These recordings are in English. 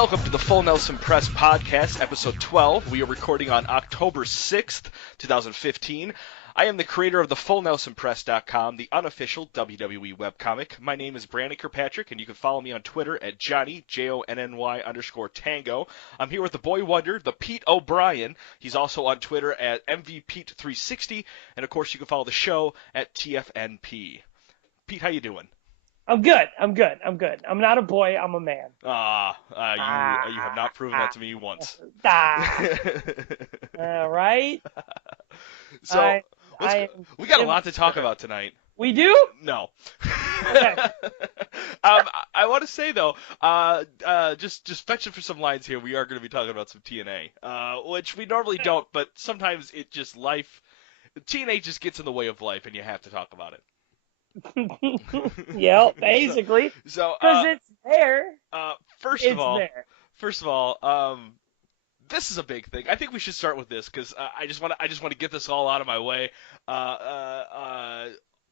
Welcome to the Full Nelson Press Podcast, episode 12. We are recording on October 6th, 2015. I am the creator of the FullNelsonPress.com, the unofficial WWE webcomic. My name is Brandon Kirkpatrick, and you can follow me on Twitter at Johnny, JONNY_Tango. I'm here with the boy wonder, the Pete O'Brien. He's also on Twitter at MVPete360, and of course you can follow the show at TFNP. Pete, how you doing? I'm good. I'm not a boy. I'm a man. You have not proven that to me once. Right? So, we got a lot to talk about tonight. We do? No. Okay. I want to say, though, just fetching for some lines here, we are going to be talking about some TNA, which we normally don't, but sometimes it just TNA just gets in the way of life, and you have to talk about it. Yeah, basically. So, because it's there. First of all, this is a big thing. I think we should start with this because I just want to get this all out of my way.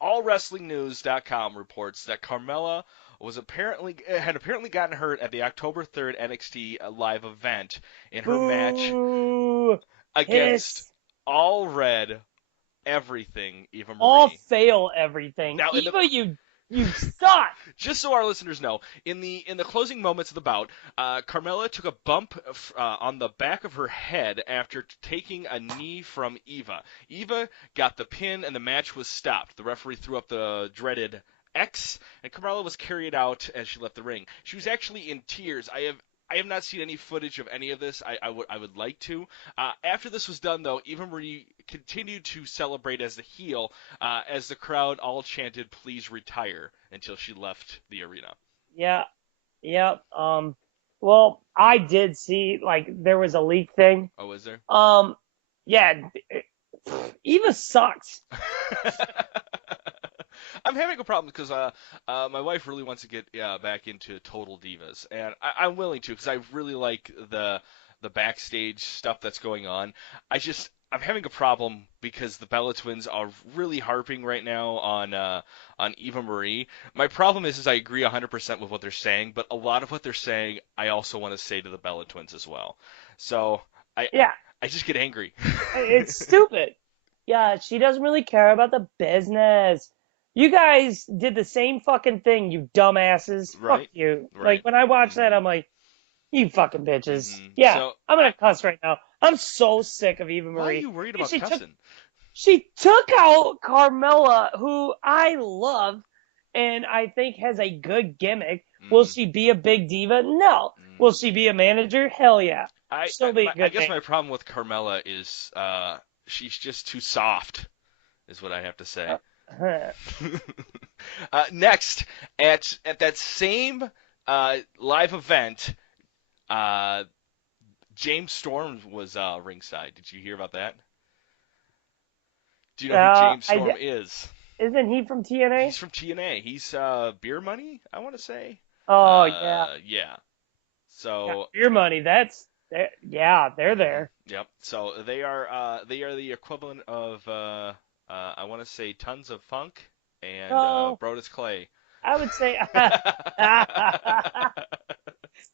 AllWrestlingNews.com reports that Carmella had apparently gotten hurt at the October 3rd NXT live event in her match against All Red Everything, Eva Marie. All fail everything. Now, Eva, you suck. Just so our listeners know, in the closing moments of the bout, Carmella took a bump on the back of her head after taking a knee from Eva. Eva got the pin, and the match was stopped. The referee threw up the dreaded X, and Carmella was carried out as she left the ring. She was actually in tears. I have not seen any footage of any of this. I would like to. After this was done, though, Eva Marie continued to celebrate as the heel as the crowd all chanted, "Please retire," until she left the arena. Yeah. Well, I did see, there was a leak thing. Oh, is there? Yeah. Eva sucks. I'm having a problem because my wife really wants to get back into Total Divas, and I'm willing to because I really like the backstage stuff that's going on. I'm having a problem because the Bella Twins are really harping right now on Eva Marie. My problem is I agree 100% with what they're saying, but a lot of what they're saying I also want to say to the Bella Twins as well. So I just get angry. It's stupid. Yeah, she doesn't really care about the business. You guys did the same fucking thing, you dumbasses. Right. Fuck you. Right. Like, when I watch that, I'm like, you fucking bitches. Mm-hmm. Yeah, So, I'm going to cuss right now. I'm so sick of Eva Marie. Why are you worried about cussing? She took out Carmella, who I love and I think has a good gimmick. Will she be a big diva? No. Will she be a manager? Hell yeah. I guess my problem with Carmella is she's just too soft, is what I have to say. Next, at that same live event, James Storm was ringside. Did you hear about that? Do you know who James Storm is? Isn't he from TNA? He's from TNA. He's Beer Money, I want to say. Oh, yeah. Yeah. So Beer Money, they're there. Yep. So they are the equivalent of I want to say Tons of Funk and Brodus Clay. I would say.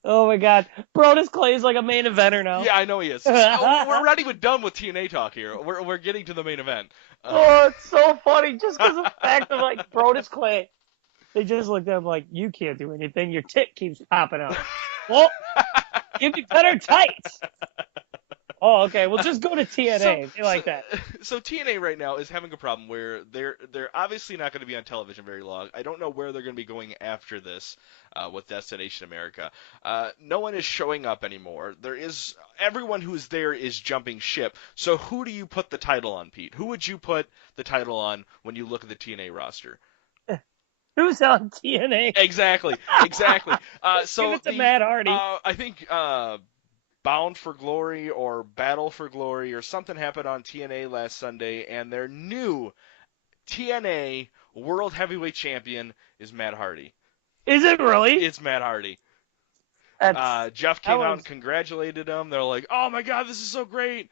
Oh my God, Brodus Clay is like a main eventer now. Yeah, I know he is. We're not even done with TNA talk here. We're getting to the main event. Oh, it's so funny just because of the fact of Brodus Clay. They just looked at him like, you can't do anything. Your tit keeps popping out. Well, give me better tights. Oh, okay. Well, just go to TNA. They like that. So TNA right now is having a problem where they're obviously not going to be on television very long. I don't know where they're going to be going after this with Destination America. No one is showing up anymore. Everyone who's there is jumping ship. So who do you put the title on, Pete? Who would you put the title on when you look at the TNA roster? Who's on TNA? Exactly. So give it to Matt Hardy. I think Bound for Glory or Battle for Glory or something happened on TNA last Sunday, and their new TNA World Heavyweight Champion is Matt Hardy. Is it really? It's Matt Hardy. Jeff came out and congratulated him. They're like, "Oh my God, this is so great!"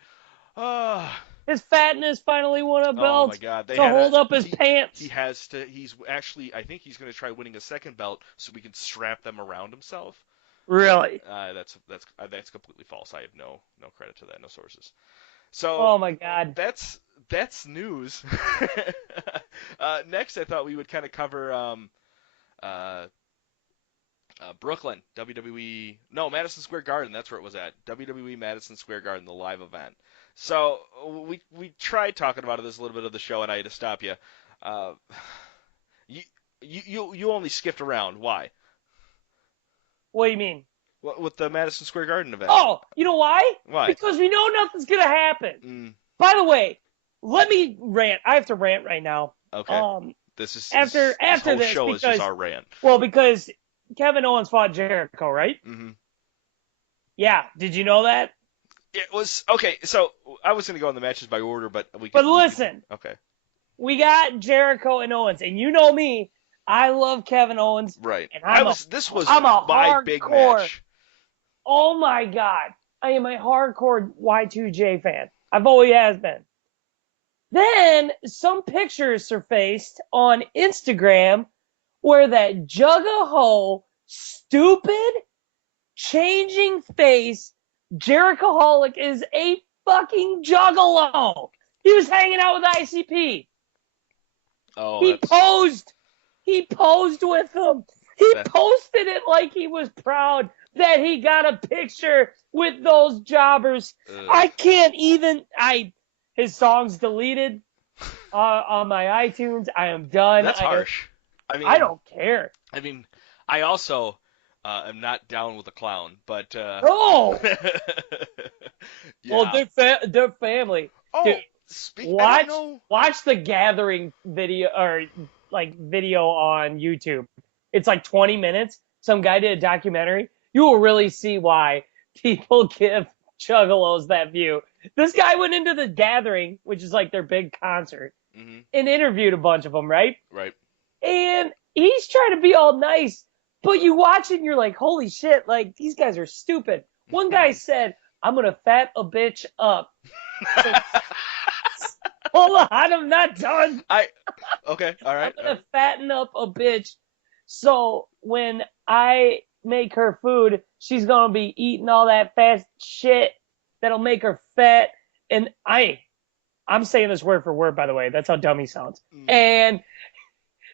His fatness finally won a belt. Oh my God! To hold up his pants. He has to. He's actually. I think he's going to try winning a second belt so we can strap them around himself. Really? That's completely false. I have no credit to that, no sources. So Oh my God. that's news. Next, I thought we would kind of cover uh, Brooklyn WWE. No, Madison Square Garden. That's where it was at. WWE Madison Square Garden, the live event. So we tried talking about this a little bit of the show, and I had to stop you. Uh, you you only skipped around. Why? What do you mean? With the Madison Square Garden event? Oh, you know why? Why? Because we know nothing's gonna happen. Mm, By the way, let me rant. I have to rant right now. okay. This is After this whole this, show is because just our rant. because Kevin Owens fought Jericho, right? Hmm. Yeah. Did you know that? It was okay. So I was going to go on the matches by order, but But listen, okay, we got Jericho and Owens, and you know me, I love Kevin Owens, right. and This was I'm a my big hardcore. match. Oh my God, I am a hardcore Y2J fan. I've always has been. Then some pictures surfaced on Instagram where that jugahole, stupid, changing face, Jerichoholic is a fucking juggalo. He was hanging out with ICP. Oh, He posed. He posed with them. He posted it like he was proud that he got a picture with those jobbers. I can't even. His song's deleted on my iTunes. I am done. That's harsh. I mean, I don't care. I mean, I also am not down with the clown, but Oh, yeah. well, they're family. Oh, Dude, watch the Gathering video or like video on YouTube. It's like 20 minutes. Some guy did a documentary. You will really see why people give Juggalos that view. This guy went into the Gathering, which is like their big concert, and interviewed a bunch of them, right? Right. And he's trying to be all nice, but you watch it and you're like, holy shit, like these guys are stupid. One guy said, I'm going to fat a bitch up. Hold on, I'm not done. Okay, all right. I'm going to fatten up a bitch. So when I make her food, she's going to be eating all that fast shit that'll make her fat. And I'm saying this word for word, by the way. That's how dumb he sounds. And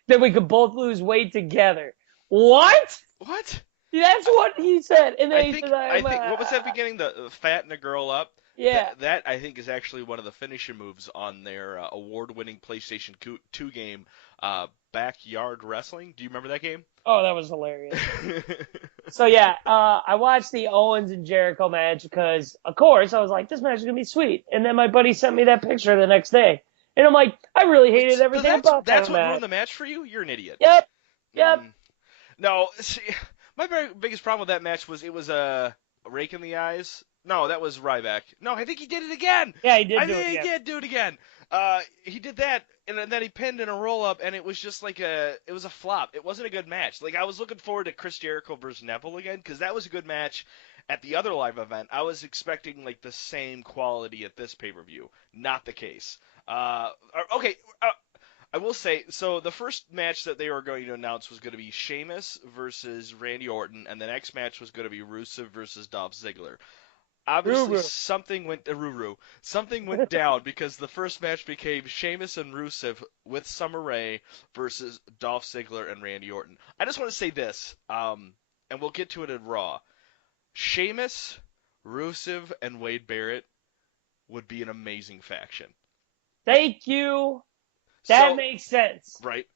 then we could both lose weight together. What? What? That's what he said. And then I think what was that beginning? The fatten a girl up. Yeah. That I think is actually one of the finishing moves on their award-winning PlayStation 2 game, Backyard Wrestling. Do you remember that game? Oh, that was hilarious. So yeah, I watched the Owens and Jericho match because, of course, I was like, this match is gonna be sweet. And then my buddy sent me that picture the next day, and I'm like, I really hated everything about that match. That's what ruined the match for you? You're an idiot. Yep. No, see, my biggest problem with that match was it was a rake in the eyes. No, that was Ryback. No, I think he did it again. Yeah, he did. I think he did do it again. He did that, and then he pinned in a roll up, and it was just like it was a flop. It wasn't a good match. Like I was looking forward to Chris Jericho versus Neville again because that was a good match at the other live event. I was expecting like the same quality at this pay-per-view. Not the case. Okay. I will say, so the first match that they were going to announce was going to be Sheamus versus Randy Orton, and the next match was going to be Rusev versus Dolph Ziggler. Obviously, something went down because the first match became Sheamus and Rusev with Summer Rae versus Dolph Ziggler and Randy Orton. I just want to say this, and we'll get to it in Raw. Sheamus, Rusev, and Wade Barrett would be an amazing faction. Thank you. That makes sense. Right.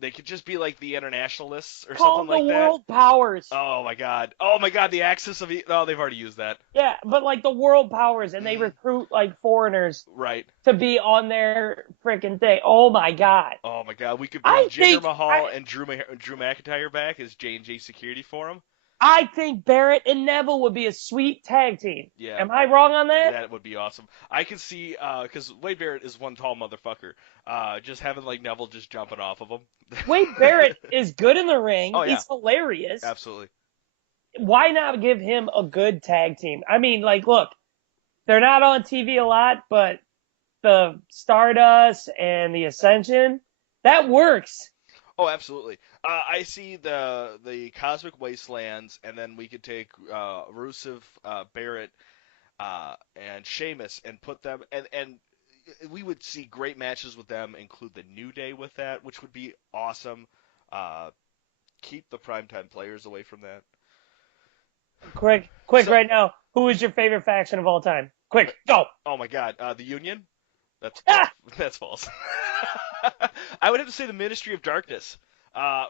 They could just be like the internationalists or Call something like that. the world powers. Oh my god, the Axis of... Oh, they've already used that. Yeah, but like the world powers, and they recruit like foreigners to be on their freaking thing. Oh my god. We could bring Jinder Mahal and Drew McIntyre back as J&J security for them. I think Barrett and Neville would be a sweet tag team. Yeah. Am I wrong on that? That would be awesome. I could see, because Wade Barrett is one tall motherfucker, just having like Neville just jumping off of him. Wade Barrett is good in the ring. Oh, yeah. He's hilarious. Absolutely. Why not give him a good tag team? I mean, like, look, they're not on TV a lot, but the Stardust and the Ascension, that works. Oh, absolutely. I see the Cosmic Wastelands, and then we could take Rusev, Barrett, and Sheamus, and put them, and we would see great matches with them. Include the New Day with that, which would be awesome. Uh, Keep the primetime players away from that. Quick, So, right now. Who is your favorite faction of all time? Quick, go. oh my God, the Union. That's that's Ah! that's false. I would have to say the Ministry of Darkness.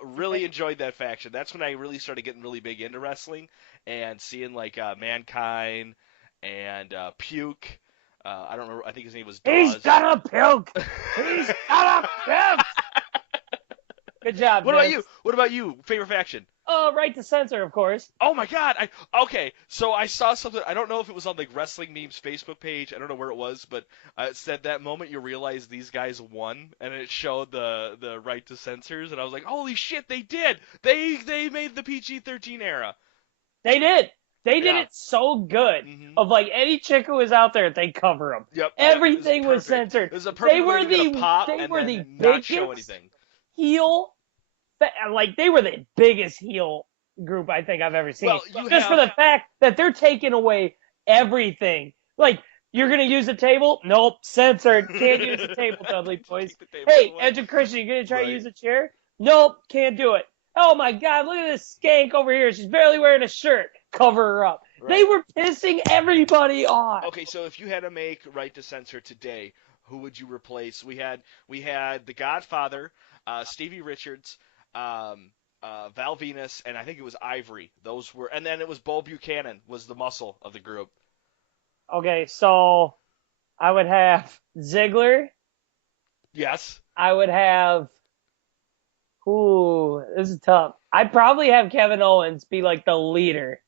Really enjoyed that faction. That's when I really started getting really big into wrestling and seeing like Mankind and Puke. I don't remember. I think his name was He's Dawes. gonna puke. He's gonna puke. Good job, What about Vince. you? What about you? Favorite faction? Right to censor, of course. Oh my God! Okay. So I saw something. I don't know if it was on like Wrestling Memes Facebook page. I don't know where it was, but it said that moment you realize these guys won, and it showed the right to censors, and I was like, holy shit, they did! They made the PG-13 era. They did. They did Yeah. it so good. Mm-hmm. Of like any chick who was out there, they cover them. Yep. Everything It was was perfect. censored. It was a They perfect way were to get a the pop they and were the then not show biggest anything. heel. Like they were the biggest heel group I think I've ever seen. Well, you Just for have the fact that they're taking away everything. Like you're gonna use a table? Nope, censored. Can't use the table, Dudley boys. Take the tables Hey, away. Edge and Christian, you gonna try to Right. use a chair? Nope, can't do it. Oh my God, look at this skank over here. She's barely wearing a shirt. Cover her up. Right. They were pissing everybody off. Okay, so if you had to make right to censor today, who would you replace? We had the Godfather, Stevie Richards, Val Venus, and I think it was Ivory. Those were, and then it was Bull Buchanan was the muscle of the group. Okay, so I would have Ziggler. Yes. I would have. Ooh, this is tough. I'd probably have Kevin Owens be like the leader.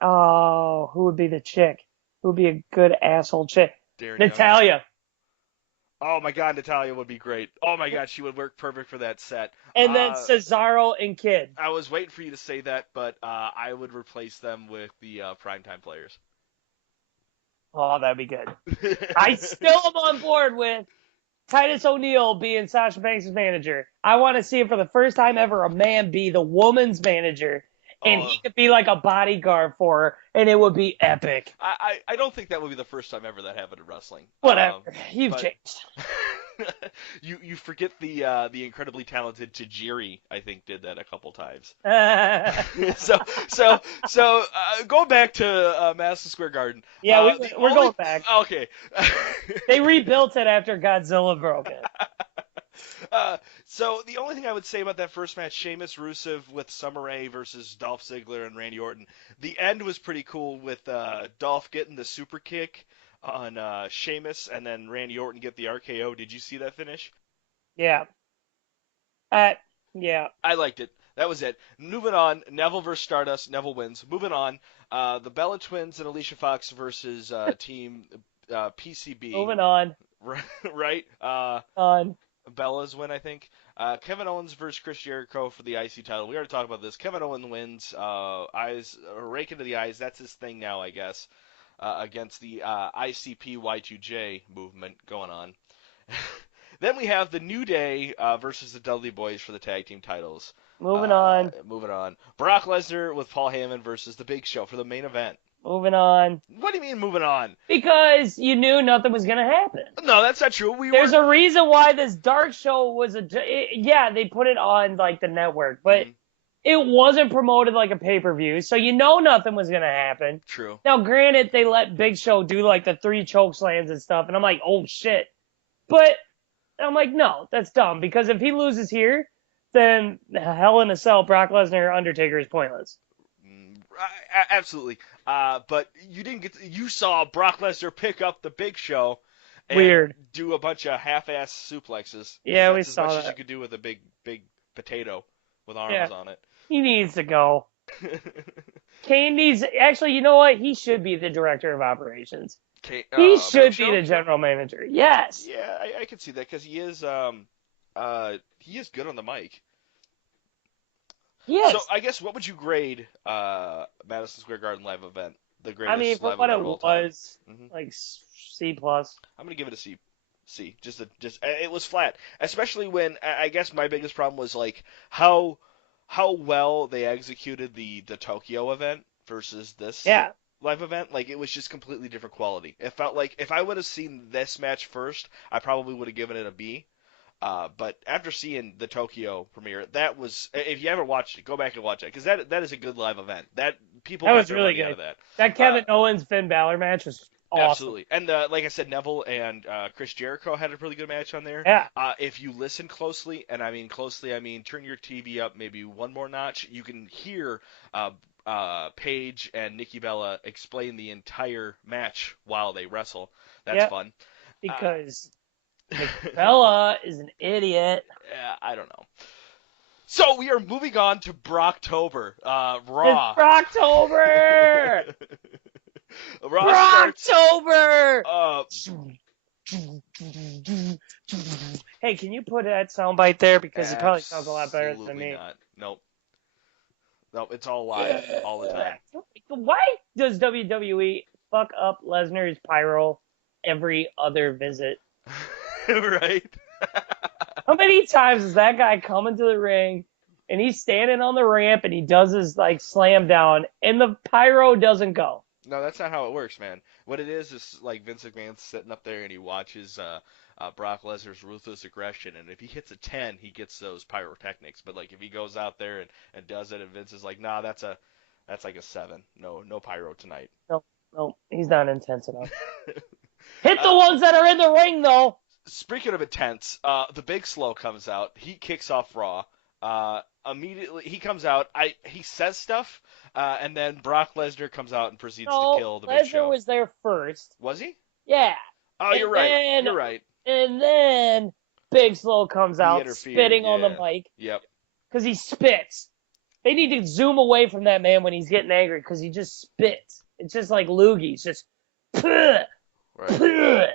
Oh, who would be the chick? Who would be a good asshole chick? Darren Young. Natalia. Oh my God, Natalia would be great. Oh my God, she would work perfect for that set. And then Cesaro and Kid. I was waiting for you to say that, but I would replace them with the primetime players. Oh, that'd be good. I still am on board with Titus O'Neil being Sasha Banks' manager. I want to see it for the first time ever, a man be the woman's manager. And he could be like a bodyguard for her, and it would be epic. I don't think that would be the first time ever that happened in wrestling. Whatever. You've but- changed. you forget the incredibly talented Tajiri, I think, did that a couple times. So go back to Madison Square Garden. Yeah, we're going back. Okay. They rebuilt it after Godzilla broke it. So the only thing I would say about that first match, Sheamus Rusev with Summer Rae versus Dolph Ziggler and Randy Orton, the end was pretty cool with Dolph getting the super kick on Sheamus and then Randy Orton get the RKO. Did you see that finish? Yeah. Yeah. I liked it. That was it. Moving on, Neville versus Stardust. Neville wins. Moving on, the Bella Twins and Alicia Fox versus Team PCB. Moving on. Right? On. Bella's win, I think. Kevin Owens versus Chris Jericho for the IC title. We already talked about this. Kevin Owens wins. Eyes rake into the eyes. That's his thing now, I guess. Against the ICP Y2J movement going on. Then we have the New Day versus the Dudley Boys for the tag team titles. Moving on. Moving on. Brock Lesnar with Paul Heyman versus the Big Show for the main event. Moving on. What do you mean moving on? Because you knew nothing was going to happen. No, that's not true. There's a reason why this dark show was yeah, they put it on like the network, but it wasn't promoted like a pay-per-view, so you know nothing was going to happen. True. Now, granted, they let Big Show do like the 3 choke slams and stuff, and I'm like, oh shit. But I'm like, no, that's dumb, because if he loses here, then Hell in a Cell, Brock Lesnar, Undertaker is pointless. Absolutely. But you didn't you saw Brock Lesnar pick up the Big Show and Weird. do a bunch of half-ass suplexes. Yeah, we That's saw as much that. as you could do with a big potato with arms on it. He needs to go. Kane needs, actually, you know what? He should be the director of operations. He should be the general manager. Yes. Yeah, I can see that because he is good on the mic. Yes. So I guess what would you grade Madison Square Garden live event? The greatest I mean, for live what event it of all time? was, like C plus. I'm gonna give it a C. see. Just it was flat, especially when I guess my biggest problem was like how well they executed the Tokyo event versus this Yeah, live event. Like it was just completely different quality. It felt like if I would have seen this match first, I probably would have given it a B. But after seeing the Tokyo premiere, that was if you haven't watched it, go back and watch it because that is a good live event. That people that got was their really money out good. of that. That Uh, Kevin Owens Finn Balor match was awesome. Absolutely. And like I said, Neville and Chris Jericho had a really good match on there. Yeah, If you listen closely, and I mean closely, I mean turn your TV up maybe one more notch, you can hear Paige and Nikki Bella explain the entire match while they wrestle. That's yeah, fun. Uh, because Nikki Bella is an idiot. yeah, I don't know. So we are moving on to Brocktober. It's Raw. Brocktober. Raw starts. Brocktober. Uh, Hey, can you put that soundbite there because it probably sounds a lot better than absolutely me. not. Nope. Nope. It's all live all the time. Why does WWE fuck up Lesnar's pyro every other visit? Right? How many times does that guy come into the ring and he's standing on the ramp and he does his like slam down and the pyro doesn't go? No, that's not how it works, man. What it is like Vince McMahon's sitting up there and he watches Brock Lesnar's ruthless aggression, and if he hits a 10, he gets those pyrotechnics. But like if he goes out there and does it, and Vince is like, nah, that's like a 7. No, no pyro tonight. No, no, he's not intense enough. Hit the Uh, ones that are in the ring though. Speaking of intense, the Big Slow comes out. He kicks off Raw. Immediately he comes out. He says stuff, and then Brock Lesnar comes out and proceeds to No, kill the Big Lesnar Show. was there first. Was he? Yeah. Oh, you're right. You're right. And then Big Slow comes He out interfered, spitting on the yeah. mic Yep. because he spits. They need to zoom away from that man when he's getting angry because he just spits. It's just like loogies, just Right.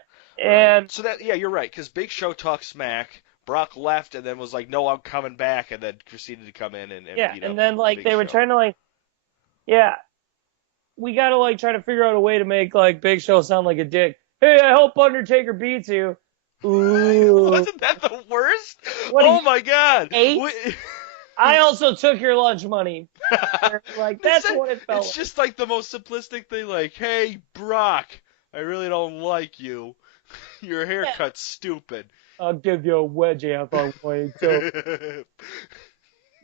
and So that you're right because Big Show talks smack. Brock left and then was like, "No, I'm coming back," and then proceeded to come in and yeah, beat up and then like Big they were Show. trying to like, yeah, we gotta like try to figure out a way to make like Big Show sound like a dick. Hey, I hope Undertaker beats you. Ooh, Wasn't that the worst? What Oh are my God! you, 8? I also took your lunch money. Like that's what it felt It's like. just like the most simplistic thing. Like, hey, Brock, I really don't like you. Your haircut's stupid. I'll give you a wedgie if I want to.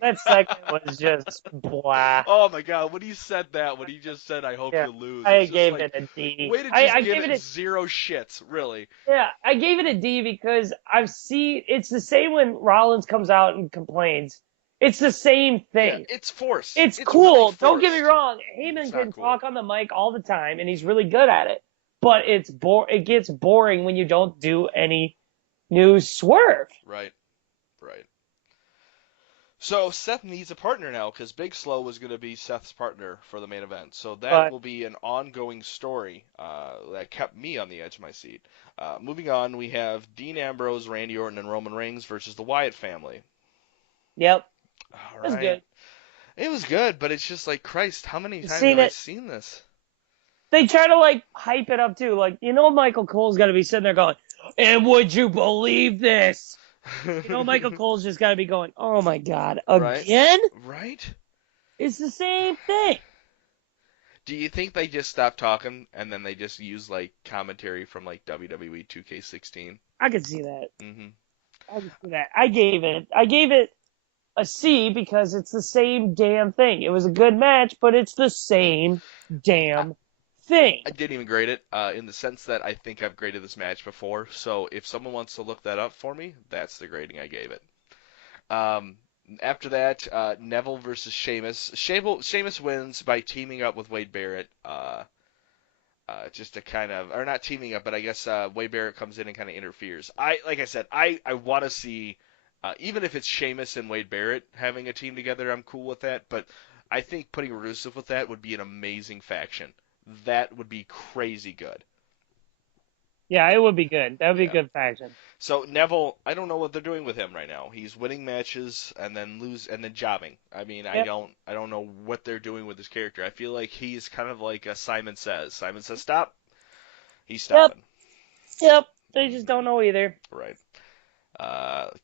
That segment was just blah. Oh my God! When he said that, when he just said, "I hope Yeah, you lose," I it's just gave like, it a D. way to just I give gave it it a zero shits, really. yeah. I gave it a D because I've seen it's the same when Rollins comes out and complains. It's the same Yeah, thing. it's forced. It's It's cool. really Don't get me forced. wrong. It's Heyman not can cool. talk on the mic all the time, and he's really good at it. But it gets boring when you don't do any new swerve. Right. Right. So Seth needs a partner now because Big Slow was going to be Seth's partner for the main event. So that But will be an ongoing story that kept me on the edge of my seat. Moving on, we have Dean Ambrose, Randy Orton, and Roman Reigns versus the Wyatt family. yep, All that's right. good. It was good, but it's just like, Christ, how many You've times seen have I it. seen this? They try to like hype it up too. Like, Michael Cole's got to be sitting there going, and would you believe this? Michael Cole's just got to be going, oh my God, Right. again? Right? It's the same thing. Do you think they just stopped talking and then they just use like commentary from like WWE 2K16? I could see that. Mm-hmm. I could see that. I gave it a C because it's the same damn thing. It was a good match, but it's the same damn thing. I didn't even grade it in the sense that I think I've graded this match before. So if someone wants to look that up for me, that's the grading I gave it. After that, Neville versus Sheamus. Sheamus wins by teaming up with Wade Barrett. Just to kind of, or not teaming up, but I guess Wade Barrett comes in and kind of interferes. Like I said, I want to see, even if it's Sheamus and Wade Barrett having a team together, I'm cool with that. But I think putting Rusev with that would be an amazing faction. That would be crazy good. Yeah, it would be good. That would be a Yeah. good faction. So Neville, I don't know what they're doing with him right now. He's winning matches and then jobbing. I mean, Yep. I don't know what they're doing with his character. I feel like he's kind of like a Simon Says. Simon says stop, he's stopping. Yep. They just don't know either. Right.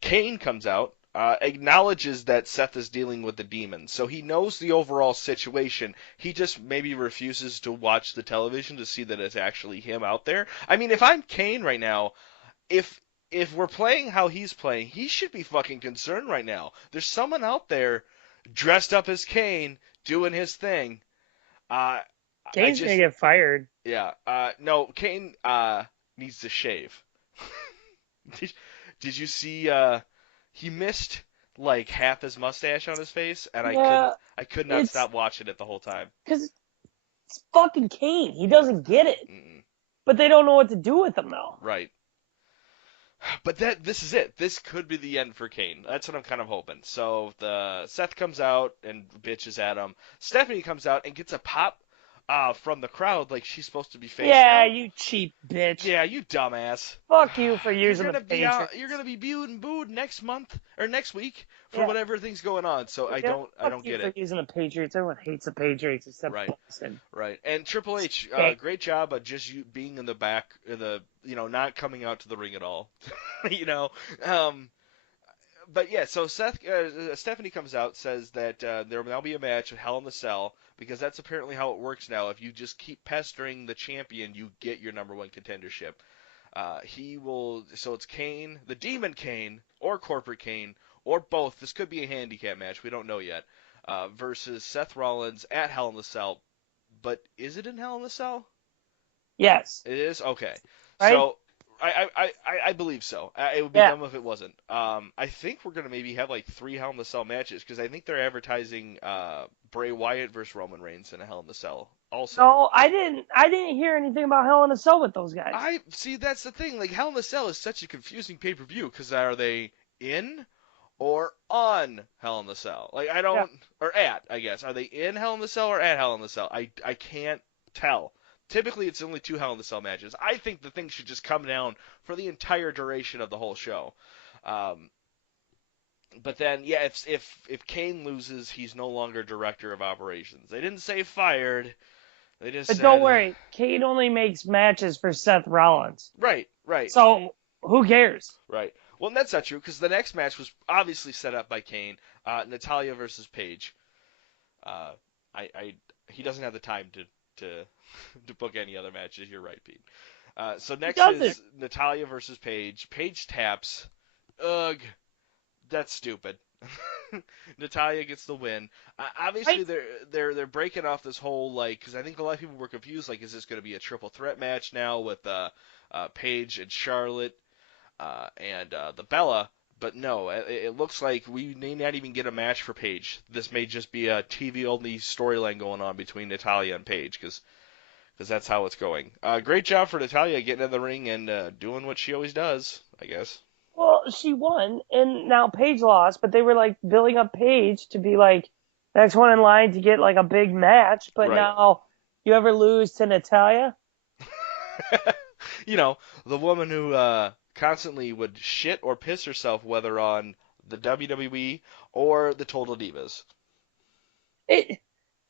Kane comes out, acknowledges that Seth is dealing with the demon, so he knows the overall situation. He just maybe refuses to watch the television to see that it's actually him out there. I mean, if I'm Kane right now, if we're playing how he's playing, he should be fucking concerned right now. There's someone out there dressed up as Kane doing his thing. Uh, I Kane's gonna just get fired. yeah. No, Kane needs to shave. Did, did you see? He missed like half his mustache on his face, and Yeah, I could not it's stop watching it the whole time. because it's fucking Kane. He doesn't get it, Mm-mm. but they don't know what to do with him now. Right. But this is it. This could be the end for Kane. That's what I'm kind of hoping. So the Seth comes out and bitches at him. Stephanie comes out and gets a pop from the crowd like she's supposed to be face Yeah, down. you cheap bitch. Yeah, you dumbass. Fuck you for You're using the gonna be Patriots. you're gonna be booed next month or next week for Yeah. whatever thing's going on. So I Yeah, don't fuck you get for it. using the Patriots. Everyone hates the Patriots except Right. Boston. Right. And Triple H, Stink. great job of just you being in the back, not coming out to the ring at all. you know. Um, but yeah, so Stephanie comes out, says that there will now be a match at Hell in the Cell because that's apparently how it works now. If you just keep pestering the champion, you get your number one contendership. So it's Kane, the Demon Kane, or Corporate Kane, or both. This could be a handicap match. We don't know yet. Versus Seth Rollins at Hell in the Cell. But is it in Hell in the Cell? Yes. It is? Okay. Right? So I believe so. It would be Yeah. dumb if it wasn't. I think we're gonna maybe have like 3 Hell in the Cell matches because I think they're advertising Bray Wyatt versus Roman Reigns in a Hell in the Cell also. No, I didn't hear anything about Hell in a Cell with those guys. I see. That's the thing. Like Hell in the Cell is such a confusing pay per view because are they in or on Hell in the Cell? Like I Yeah. don't or at I guess are they in Hell in the Cell or at Hell in the Cell? I can't tell. Typically, it's only 2 Hell in the Cell matches. I think the thing should just come down for the entire duration of the whole show. Um, but then, yeah, if Kane loses, he's no longer director of operations. They didn't say fired. They just But said don't worry, Kane only makes matches for Seth Rollins. right, right. So who cares? Right. Well, that's not true because the next match was obviously set up by Kane, Natalia versus Paige. He doesn't have the time to to book any other matches. You're right, Pete. So next doesn't. is Natalia versus Paige. Paige taps. Ugh, that's stupid. Natalia gets the win. Obviously, they're breaking off this whole like because I think a lot of people were confused. Like, is this going to be a triple threat match now with Paige and Charlotte? And the Bella, but no, it looks like we may not even get a match for Paige. This may just be a TV-only storyline going on between Natalia and Paige, because that's how it's going. Great job for Natalia getting in the ring and doing what she always does, I guess. Well, she won, and now Paige lost, but they were like building up Paige to be like next one in line to get like a big match. But Right. now you ever lose to Natalia? The woman who constantly would shit or piss herself, whether on the WWE or the Total Divas.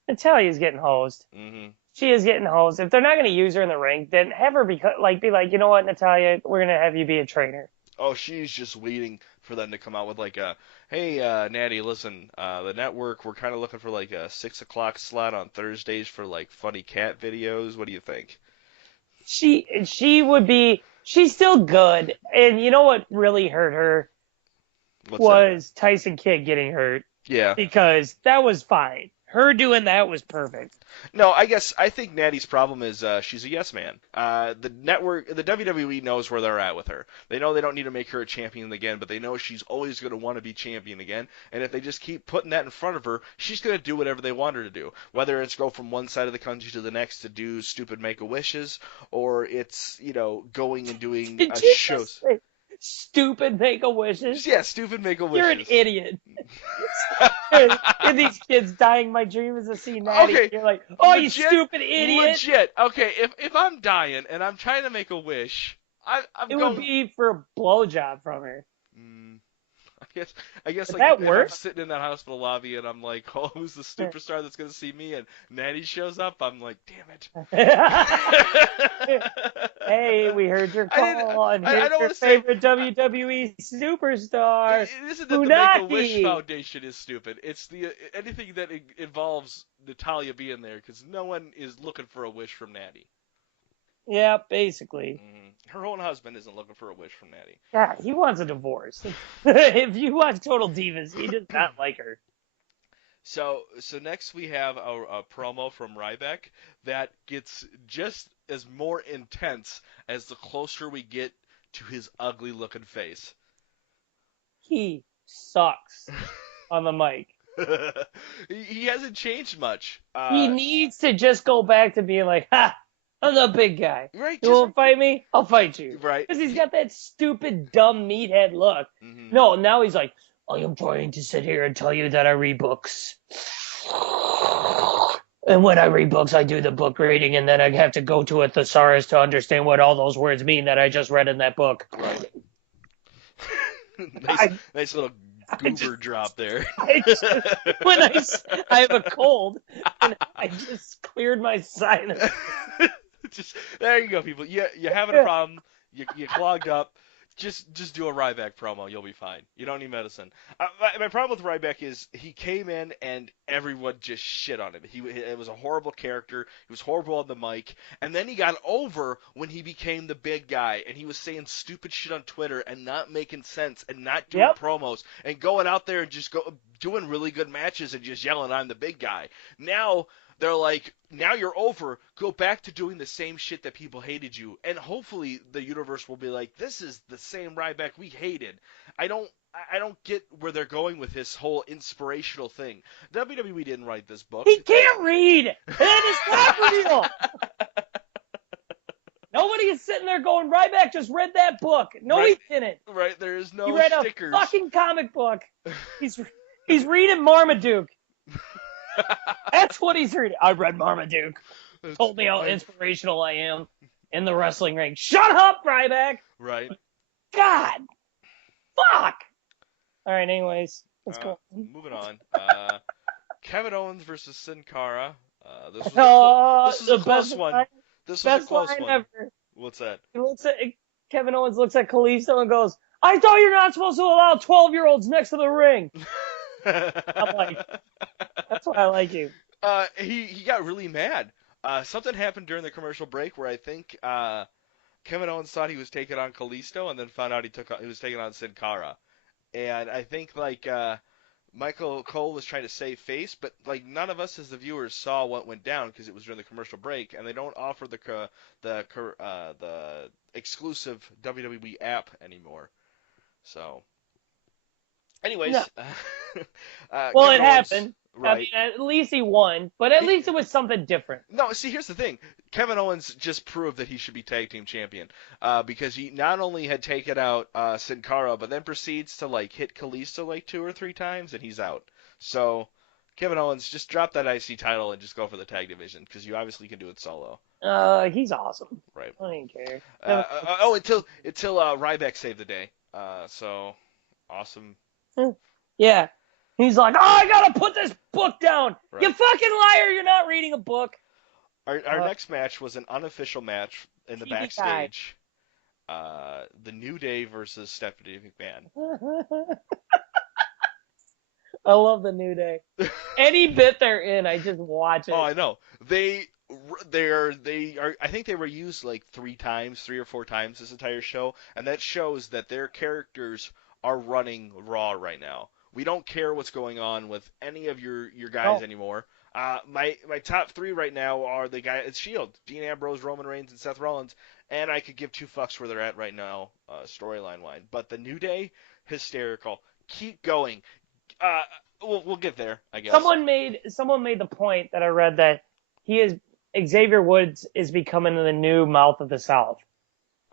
Natalia's getting hosed. Mm-hmm. She is getting hosed. If they're not going to use her in the ring, then have her be like, you know what, Natalia, we're going to have you be a trainer. Oh, she's just waiting for them to come out with like a, hey, Natty, listen, the network, we're kind of looking for like a 6 o'clock slot on Thursdays for like funny cat videos. What do you think? She would be. She's still good, and you know what really hurt her What's that? was Tyson Kidd getting hurt Yeah. because that was fine. Her doing that was perfect. No, I think Natty's problem is she's a yes man. The network, the WWE knows where they're at with her. They know they don't need to make her a champion again, but they know she's always going to want to be champion again. And if they just keep putting that in front of her, she's going to do whatever they want her to do. Whether it's go from one side of the country to the next to do stupid Make-A-Wishes, or it's going and doing Did you shows. just say stupid Make-A-Wishes? Yeah, stupid Make-A-Wishes. You're an idiot. And these kids dying. My dream is to see Natty. Okay, You're like, oh, you legit- stupid idiot. Legit. Okay, if I'm dying and I'm trying to make a wish, I'm It going. would be for a blowjob from her. I guess I guess Does like that if I'm work? sitting in that hospital lobby and I'm like, oh, who's the superstar that's gonna see me? And Natty shows up, I'm like, damn it. Hey, we heard your I didn't. call, and I here's don't your want to say. favorite WWE superstar, It isn't that the Make a Wish Funaki. Foundation is stupid. It's the anything that involves Natalia being there because no one is looking for a wish from Natty. Yeah, basically. Her own husband isn't looking for a wish from Natty. God, he wants a divorce. If you watch Total Divas, he does not like her. So next we have a promo from Ryback that gets just as more intense as the closer we get to his ugly looking face. He sucks on the mic. He hasn't changed much. He needs to just go back to being like, ha, I'm the big guy. Right, You just won't fight me? I'll fight you. right. Because he's got that stupid, dumb meathead look. Mhm. No, now he's like, I am trying to sit here and tell you that I read books. And when I read books, I do the book reading, and then I have to go to a thesaurus to understand what all those words mean that I just read in that book. Right. I- nice little goober drop there. I have a cold, and I just cleared my sinus. Just there you go, people. You having a problem? You clogged up. Just do a Ryback promo. You'll be fine. You don't need medicine. My problem with Ryback is he came in and everyone just shit on him. It was a horrible character. He was horrible on the mic. And then he got over when he became the big guy and he was saying stupid shit on Twitter and not making sense and not doing promos and going out there and just doing really good matches and just yelling, I'm the big guy. Now they're like, now you're over. Go back to doing the same shit that people hated you. And hopefully the universe will be like, this is the same Ryback we hated. I don't get where they're going with this whole inspirational thing. WWE didn't write this book. He can't read. That is not real. Nobody is sitting there going, Ryback just read that book. No, Right. he didn't. Right, there is no He read stickers. a fucking comic book. He's reading Marmaduke. That's what he's reading. I read Marmaduke. Told me how inspirational I am in the wrestling ring. Shut up, Ryback. Right. God. Fuck. All right, anyways. Let's go. Moving on. Kevin Owens versus Sin Cara. This was a close one. This was a close one. Ever. What's that? Kevin Owens looks at Kalisto and goes, I thought you're not supposed to allow 12-year-olds next to the ring. I'm like, that's why I like you. He got really mad. Something happened during the commercial break where I think Kevin Owens thought he was taking on Kalisto and then found out he was taking on Sin Cara. And I think like Michael Cole was trying to save face, but like none of us as the viewers saw what went down because it was during the commercial break, and they don't offer the exclusive WWE app anymore. So, anyways, No. Well, it happened. Right. I mean, at least he won, but at least it was something different. No, see, here's the thing. Kevin Owens just proved that he should be tag team champion because he not only had taken out Sin Cara, but then proceeds to like hit Kalisto like 2 or 3 times, and he's out. So Kevin Owens, just drop that IC title and just go for the tag division because you obviously can do it solo. He's awesome. Right. I don't care. Until Ryback saved the day. So awesome. Yeah. He's like, oh, I gotta put this book down. Right. You fucking liar! You're not reading a book. Our next match was an unofficial match in the TV backstage. The New Day versus Stephanie McMahon. I love the New Day. Any bit they're in, I just watch it. Oh, I know. They are. I think they were used like 3 or 4 times this entire show, and that shows that their characters are running Raw right now. We don't care what's going on with any of your guys anymore. My top 3 right now are the guy. It's Shield, Dean Ambrose, Roman Reigns, and Seth Rollins, and I could give 2 fucks where they're at right now, storyline wise. But the New Day, hysterical. Keep going. We'll get there, I guess. Someone made the point that I read that Xavier Woods is becoming the new mouth of the South.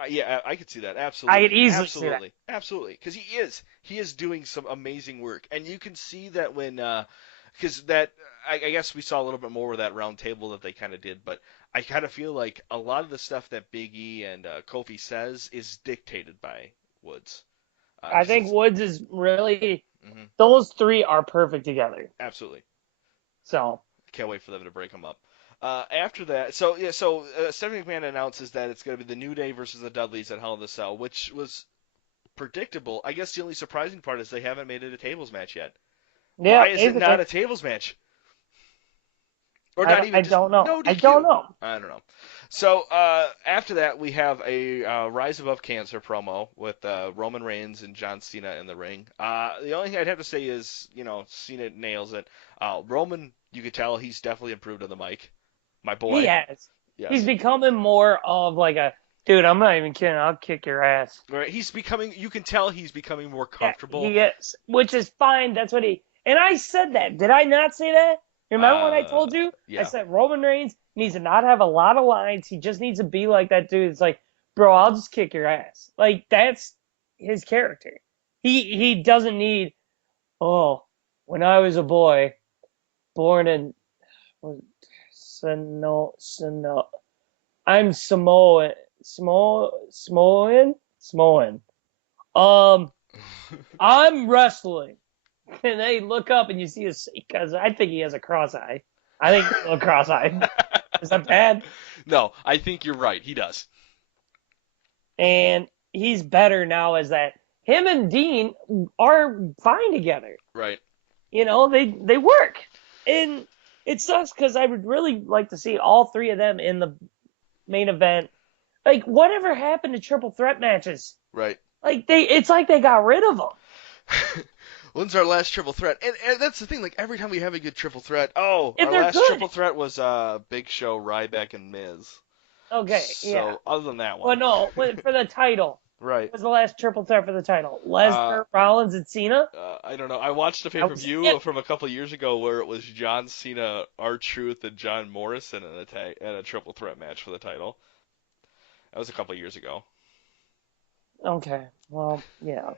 Yeah, I could see that. Absolutely. I could easily see that. Absolutely. Because he is doing some amazing work. And you can see that when, because I guess we saw a little bit more of that round table that they kind of did, but I kind of feel like a lot of the stuff that Big E and Kofi says is dictated by Woods. I Just think Woods is really hmm those three are perfect together. absolutely. So Can't wait for them to break them up. After that, Stephanie McMahon announces that it's going to be the New Day versus the Dudleys at Hell in a Cell, which was predictable. I guess the only surprising part is they haven't made it a tables match yet. yeah, Why is it basically, not a tables match? Or not I even just don't know. no I don't DQ? know. I don't know. So after that, we have a Rise Above Cancer promo with Roman Reigns and John Cena in the ring. The only thing I'd have to say is, Cena nails it. Roman, you could tell he's definitely improved on the mic. My He boy. has. He's Yes. becoming more of like a dude. I'm not even kidding. I'll kick your ass. Right. You can tell he's becoming more Yeah, comfortable. he is, which is fine. That's what he. And I said that. Did I not say that? Remember when I Uh, told you? I yeah. said Roman Reigns needs to not have a lot of lines. He just needs to be like that dude. It's like, bro, I'll just kick your ass. Like that's his character. He doesn't need. Oh, when I was a boy, born in Sino. I'm Samoan. Um, I'm wrestling. And they look up and you see his, because I think he has a cross eye. I think he's a little cross eyed. Is that bad? No, I think you're right. He does. And he's better now as that. Him and Dean are fine together. Right. They work. And it sucks because I would really like to see all three of them in the main event. Like, whatever happened to triple threat matches? Right. Like, it's like they got rid of them. When's our last triple threat? And that's the thing. Like every time we have a good triple threat, If our they're last good. triple threat was Big Show, Ryback, and Miz. Okay, yeah. So other than that Well, one, no, for the title. right? What was the last triple threat for the title? Uh, Lesnar, Rollins, and Cena? I don't know. I watched a pay That per was view it. from a couple of years ago where it was John Cena, R-Truth, and John Morrison in a triple threat match for the title. That was a couple of years ago. Okay, well, yeah.